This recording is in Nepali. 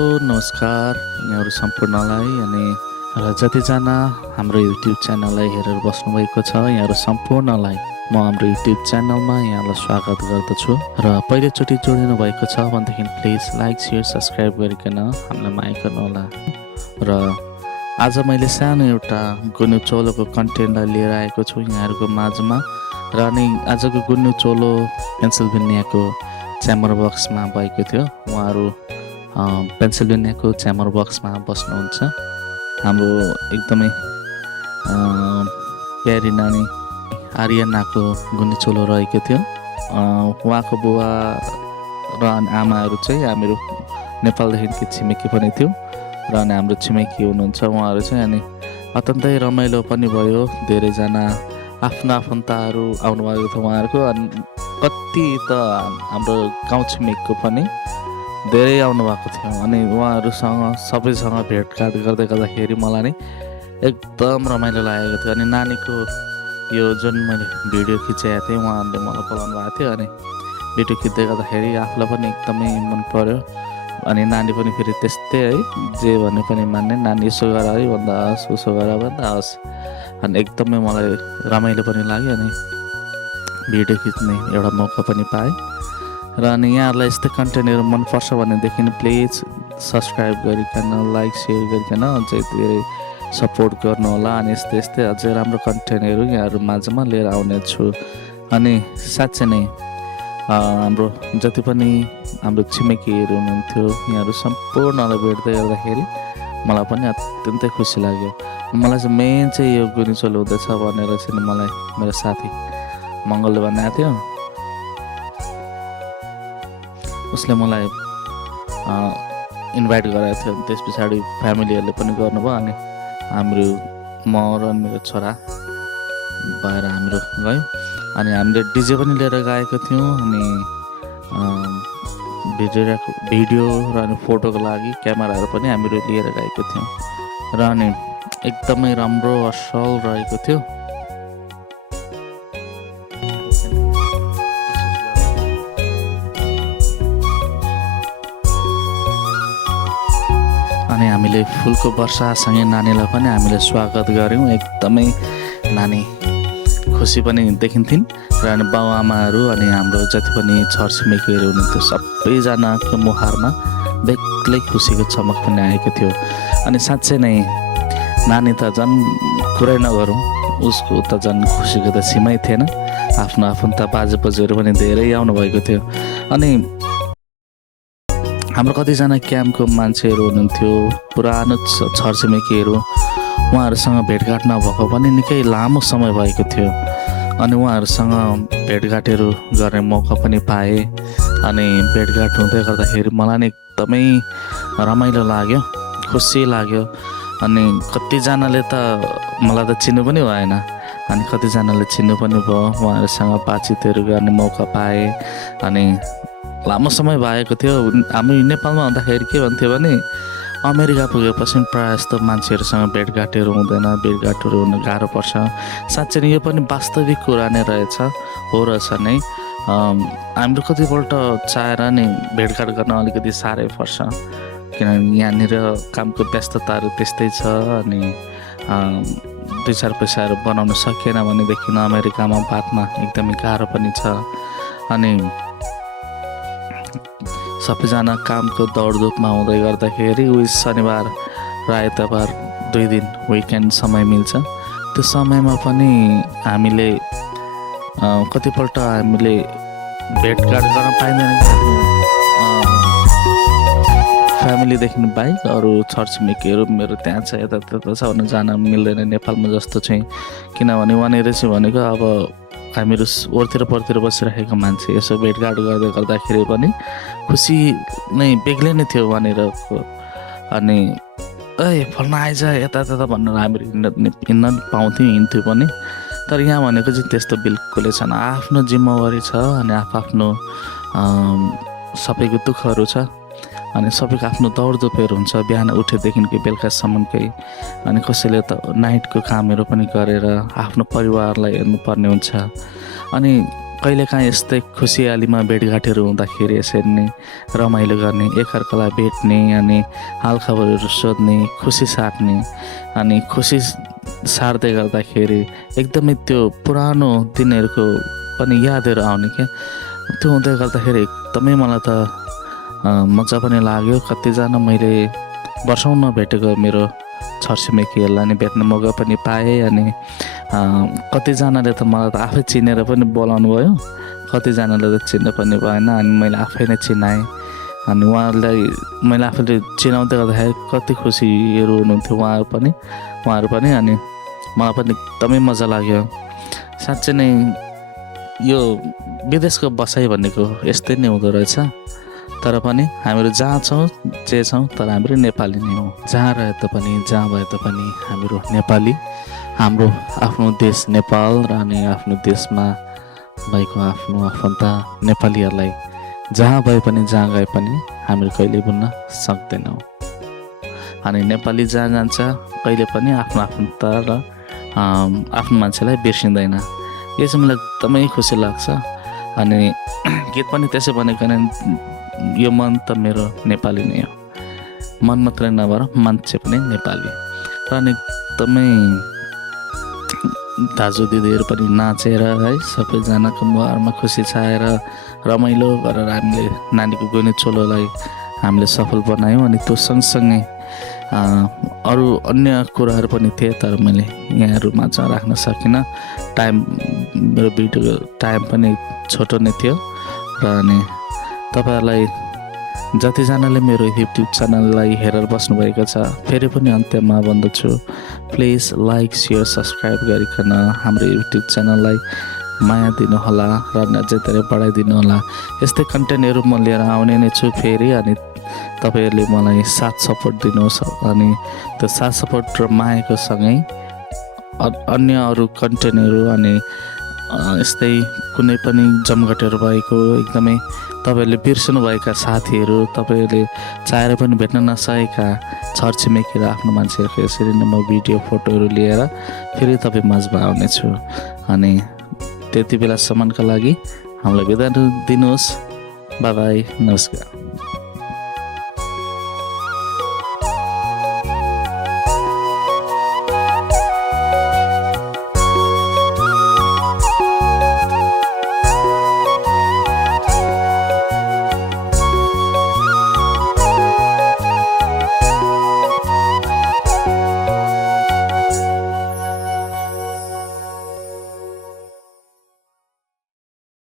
नमस्कार यहाँहरू सम्पूर्णलाई अनि र जतिजना हाम्रो युट्युब च्यानललाई हेरेर बस्नुभएको छ यहाँहरू सम्पूर्णलाई म हाम्रो युट्युब च्यानलमा यहाँलाई स्वागत गर्दछु र पहिलोचोटि जोडिनु भएको छ भनेदेखि प्लिज लाइक सेयर सब्सक्राइब गरिकन हामीलाई माया गर्नुहोला। र आज मैले सानो एउटा गुन्यु चोलोको कन्टेन्टलाई लिएर आएको छु यहाँहरूको माझमा। र अनि आजको गुन्यु चोलो पेन्सिल्भेनियाको च्याम्बर बक्समा भएको थियो। उहाँहरू पेन्सिल्भेनियाको च्याम्बर बक्समा बस्नुहुन्छ। हाम्रो एकदमै प्यारी नानी आर्यनाको गुन्यु चोलो रहेको थियो। उहाँको बुवा र आमाहरू चाहिँ हामीहरू नेपालदेखि छिमेकी पनि थियो र अनि हाम्रो छिमेकी हुनुहुन्छ उहाँहरू चाहिँ। अनि अत्यन्तै रमाइलो पनि भयो। धेरैजना आफ्नो आफन्तहरू आउनुभएको थियो उहाँहरूको। अनि कति त हाम्रो गाउँ छिमेकको पनि धेरै आउनुभएको थियो। अनि उहाँहरूसँग सबैसँग भेटघाट गर्दै गर्दाखेरि मलाई नै एकदम रमाइलो लागेको थियो। अनि नानीको यो जुन मैले भिडियो खिचाएको थिएँ उहाँहरूले मलाई बोलाउनु भएको थियो। अनि भिडियो खिच्दै गर्दाखेरि आफूलाई पनि एकदमै मन पर्यो। अनि नानी पनि फेरि त्यस्तै है, जे भने पनि मान्ने, नानी यसो गर है भन्दा होस् उसो गर भन्दा होस्। अनि एकदमै मलाई रमाइलो पनि लाग्यो। अनि भिडियो खिच्ने एउटा मौका पनि पाएँ। र अनि यहाँहरूलाई यस्तै कन्टेन्टहरू मनपर्छ भनेदेखि प्लिज सब्सक्राइब गरिकन लाइक सेयर गरिकन अझै धेरै सपोर्ट गर्नुहोला। अनि यस्तै यस्तै अझै राम्रो कन्टेन्टहरू यहाँहरू माझमा लिएर आउनेछु। अनि साँच्चै नै हाम्रो जति पनि हाम्रो छिमेकीहरू हुनुहुन्थ्यो यहाँहरू सम्पूर्णलाई भेट्दै गर्दाखेरि मलाई पनि अत्यन्तै खुसी लाग्यो। मलाई चाहिँ मेन चाहिँ यो गुन्यु चोलो हुँदैछ भनेर चाहिँ मलाई मेरो साथी मङ्गलले भनेको थियो। उसले मलाई इन्भाइट गराएको थियो। त्यस पछाडि फ्यामिलीहरूले पनि गर्नुभयो। अनि हाम्रो म र मेरो छोरा भएर हाम्रो गयौँ। अनि हामीले डिजे पनि लिएर गएको थियौँ। अनि भिडियो र अनि फोटोको लागि क्यामेराहरू पनि हामीहरू लिएर गएको थियौँ। र अनि एकदमै राम्रो असल रहेको थियो। अनि हामीले फुलको वर्षासँगै नानीलाई पनि हामीले स्वागत गऱ्यौँ। एकदमै नानी खुसी पनि देखिन्थिन्। र अनि बाबुआमाहरू अनि हाम्रो जति पनि छरछिमेकीहरू हुनुहुन्थ्यो सबैजनाको मुहारमा बेग्लै खुसीको चमक पनि आएको थियो। अनि साँच्चै नै नानी त झन् कुरै नगरौँ, उसको त झन् खुसीको त सीमै थिएन। आफ्नो आफन्त बाजेबोजूहरू पनि धेरै आउनुभएको थियो। अनि हाम्रो कतिजना क्याम्पको मान्छेहरू हुनुहुन्थ्यो, पुरानो छरछिमेकीहरू, उहाँहरूसँग भेटघाट नभएको पनि निकै लामो समय भएको थियो। अनि उहाँहरूसँग भेटघाटहरू गर्ने मौका पनि पाएँ। अनि भेटघाट हुँदै गर्दाखेरि मलाई नि एकदमै रमाइलो लाग्यो, खुसी लाग्यो। अनि कतिजनाले त मलाई त चिन्नु पनि भएन, अनि कतिजनाले चिन्नु पनि भयो। उहाँहरूसँग बातचितहरू गर्ने मौका पाएँ। अनि लामो समय भएको थियो। हामी नेपालमा हुँदाखेरि के भन्थ्यो भने अमेरिका पुगेपछि प्रायः जस्तो मान्छेहरूसँग भेटघाटहरू हुँदैन, भेटघाटहरू हुन गाह्रो पर्छ। साँच्चै नै यो पनि वास्तविक कुरा नै रहेछ, हो रहेछ नै। हाम्रो कतिपल्ट चाहेर नि भेटघाट गर्न अलिकति साह्रै पर्छ, किनभने यहाँनिर कामको व्यस्तताहरू त्यस्तै छ। अनि दुई चार पैसाहरू बनाउन सकिएन भनेदेखि अमेरिकामा बातमा एकदमै गाह्रो पनि छ। अनि सबैजना कामको दौडधुपमा हुँदै गर्दाखेरि शनिबार र आइतबार 2 दिन विकेन्ड समय मिल्छ। त्यो समयमा पनि हामीले कतिपल्ट हामीले भेटघाट गर्न पाइँदैन। फ्यामिलीदेखि बाहेक अरू छरछिमेकीहरू मेरो त्यहाँ छ यता त्यता छ भने जान मिल्दैन नेपालमा जस्तो चाहिँ। किनभने वहाँनिर चाहिँ भनेको अब हामीहरू ओरतिर परतिर बसिरहेको मान्छे यसो भेटघाट गर्दै गर्दाखेरि पनि खुसी नै बेग्लै नै थियो वहाँनिरको। अनि फल्ना आइज यता त्यता भनेर हामीहरू हिँड्न पाउँथ्यौँ, हिँड्थ्यौँ पनि। तर यहाँ भनेको चाहिँ त्यस्तो बिल्कुलै छैन। आफ्नो जिम्मेवारी छ अनि आफ्नो सबैको दुःखहरू छ। अनि सबैको आफ्नो दौडधुपहरू हुन्छ बिहान उठेदेखिको बेलुकासम्मकै। अनि कसैले त नाइटको कामहरू पनि गरेर आफ्नो परिवारलाई हेर्नुपर्ने हुन्छ। अनि कहिलेकाहीँ यस्तै खुसियालीमा भेटघाटहरू हुँदाखेरि यसरी नै रमाइलो गर्ने, एकअर्कालाई भेट्ने अनि हालखबरहरू सोध्ने, खुसी साट्ने अनि खुसी साट्दै गर्दाखेरि एकदमै त्यो पुरानो दिनहरूको पनि यादहरू आउने क्या। त्यो हुँदै गर्दाखेरि एकदमै मलाई त मजा पनि लाग्यो। कतिजना मैले वर्षौँ नभेटेको मेरो छरछिमेकीहरूलाई नि भेट्ने मौका पनि पाएँ अनि कतिजनाले त मलाई त आफै चिनेर पनि बोलाउनु भयो, कतिजनाले त चिन्न पनि भएन अनि मैले आफै नै चिनाएँ। अनि उहाँहरूलाई मैले आफूले चिनाउँदै गर्दाखेरि कति खुसीहरू हुनुहुन्थ्यो उहाँहरू पनि अनि मलाई पनि एकदमै मजा लाग्यो। साँच्चै नै यो विदेशको बसाइ भनेको यस्तै नै हुँदो रहेछ। तर पनि हामीहरू जहाँ छौँ जे छौँ तर हामीहरू नेपाली नै हौँ। जहाँ रहे तापनि जहाँ भए तापनि हामीहरू नेपाली। हाम्रो आफ्नो देश नेपाल र अनि आफ्नो देशमा भएको आफ्नो आफन्त नेपालीहरूलाई जहाँ भए पनि जहाँ गए पनि हामीहरू कहिले भुल्न सक्दैनौँ। अनि नेपाली जहाँ जान्छ कहिले पनि आफ्नो आफन्त र आफ्नो मान्छेलाई बिर्सिँदैन। यो चाहिँ मलाई एकदमै खुसी लाग्छ। अनि गीत पनि त्यसै भनेको यो मन त मेरो नेपाली नै हो, मन मात्रै नभएर मान्छे पनि नेपाली। र अनि एकदमै दाजु दिदीहरू पनि नाचेर है सबैजनाको मुहारमा खुसी छाएर रमाइलो गरेर हामीले नानीको गोनी चोलोलाई हामीले सफल बनायौँ। अनि त्यो सँगसँगै अरू अन्य कुराहरू पनि थिए तर मैले यहाँहरूमा चाहिँ राख्न सकिनँ। मेरो भिडियोको टाइम पनि छोटो नै थियो। र अनि तपाईँहरूलाई जतिजनाले मेरो युट्युब च्यानललाई हेरेर बस्नुभएको छ फेरि पनि अन्त्यमा भन्दछु, प्लिज लाइक सेयर सब्सक्राइब गरिकन हाम्रो युट्युब च्यानललाई माया दिनुहोला र अझै धेरै बढाइदिनु होला। यस्तै कन्टेन्टहरू म लिएर आउने नै छु फेरि। अनि तपाईँहरूले मलाई साथ सपोर्ट दिनुहोस्। अनि त्यो साथ सपोर्ट र मायाको सँगै अन्य अरू कन्टेन्टहरू अनि यस्तै कुनै पनि जमघटहरू भएको एकदमै तपाईँहरूले बिर्सनुभएका साथीहरू, तपाईँहरूले चाहेर पनि भेट्न नसकेका छरछिमेकी र आफ्नो मान्छेहरूको यसरी नै म भिडियो फोटोहरू लिएर फेरि तपाईँ माझमा आउनेछु। अनि त्यति बेलासम्मका लागि हामीलाई बिदा दिनुहोस्। बाई बाई, नमस्कार।